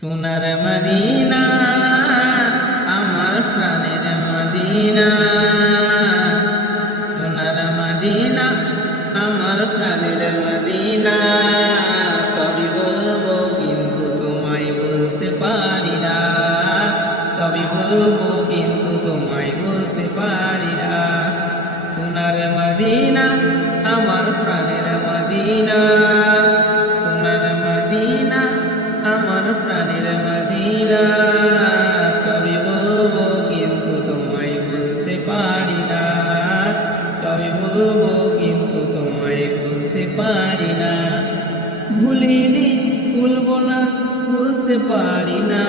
সোনার মদিনা আমার প্রাণের মদিনা, সোনার মদিনা আমার প্রাণের মদিনা। সবই বলবো কিন্তু তোমায় বলতে পারি না, সবই বলবো কিন্তু তোমায় বলতে পারি না। সোনার মদিনা আমার প্রাণের মদিনা, সোনার মদিনা আমার প্রাণের মদিনা। সবই বলবো কিন্তু তোমায় বলতে পারি না, সবই বলবো কিন্তু তোমায় বলতে পারি না। ভুলিনি ভুলবো না বলতে পারি না,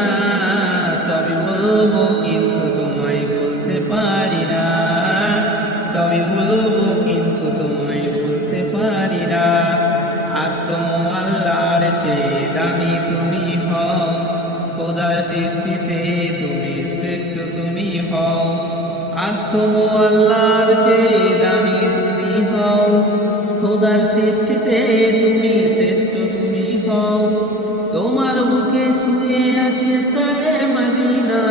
সবই বলবো কিন্তু তোমায় বলতে পারি না, সবই বলবো কিন্তু তোমায় বলতে পারি না। আসম আল্লাহর চেয়ে দামি তুমি হও, খোদার সৃষ্টিতে তুমি শ্রেষ্ঠ তুমি হও। আসম আল্লাহর চেয়ে দামি তুমি হও, খোদার সৃষ্টিতে তুমি শ্রেষ্ঠ তুমি হও। তোমার বুকে শুয়ে আছে সায়ে মদিনা,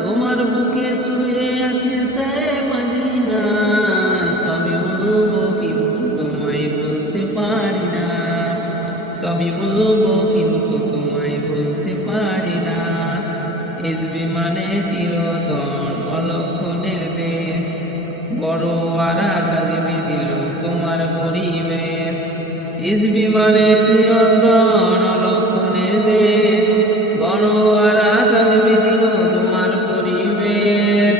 তোমার বুকে শুয়ে আছে সায়ে মদিনা। সবই বলবো কিন্তু তোমায় বলতে পারি না, সবই বলবো কিন্তু তোমায় বলতে পারি না। হিজবি মানে চিরতন অলক্ষণের দেশ, বড় আরাকাবে দিল তোমার পরিবেশ। হিজবি মানে চিরতন অলক্ষণের দেশ, বড় আরাকাবে ছিল তোমার পরিবেশ।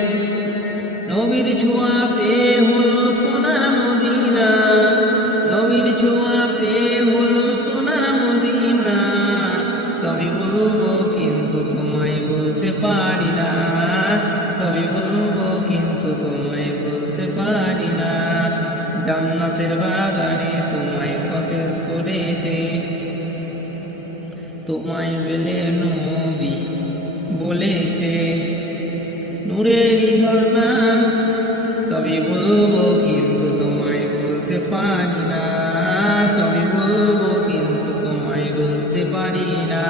নবীর ছোঁয়া পেয়ে হলো সোনার মদিনা, নবীর ছোঁয়া পেয়ে হলো সোনার মদিনা। সবই বলবো কিন্তু তোমায় বলতে পারি না, সবই বলবো কিন্তু তোমায় বলতে পারি না। জান্নাতের বাগানে তোমায় সতেজ করেছে, তোমায় বেলে নবী বলেছে নূরের ঝর্ণা। সবই বলবো কিন্তু তোমায় বলতে পারি না, সবই বলবো কিন্তু তোমায় বলতে পারি না।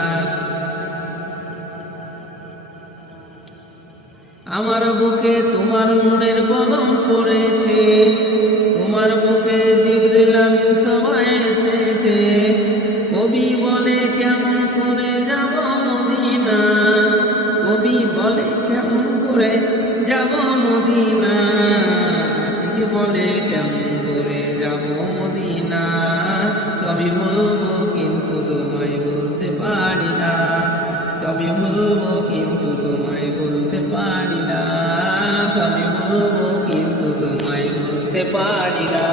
আমার বুকে তোমার নূরের কদম পড়েছে, তোমার বুকে জিবরিল আমিন সবাই এসেছে। কবি বলে কেমন করে যাব মদিনা, কবি বলে কেমন করে যাব মদিনা। আশিক বলে কেমন করে যাব মদিনা। সবই বলবো কিন্তু তোমায় বলতে পারি না, সবই বলবো কিন্তু তোমায় বলতে পারি না, সবই বলবো কিন্তু তোমায় বলতে পারি না।